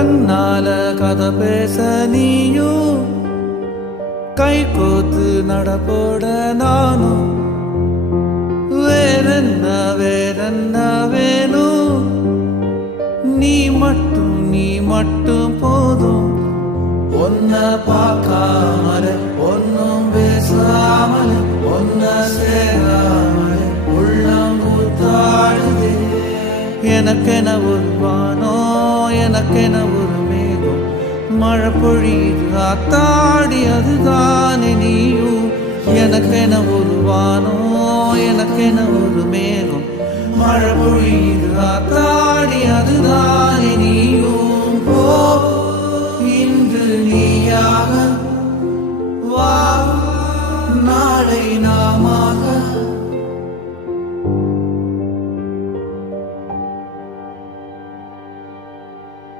கண்ணால கதை பேச நீயும் கை கோத்து நடப்போட நானும் வேறென்ன வேணும் நீ மட்டும் போதும் ஒன்ன பார்க்காமல ஒன்னும் பேசாமல ஒன்ன சேராமல உள்ளம் கூத்தாடுதே எனக்கென ஒரு வானோ எனக்கென ஒரு மேகம் மழை பொழியுது அத்தாடி அதுதானே நீயும் எனக்கென ஒரு வானோ எனக்கென ஒரு மேகம் மழை பொழியுது அத்தாடி அதுதானே நீயும்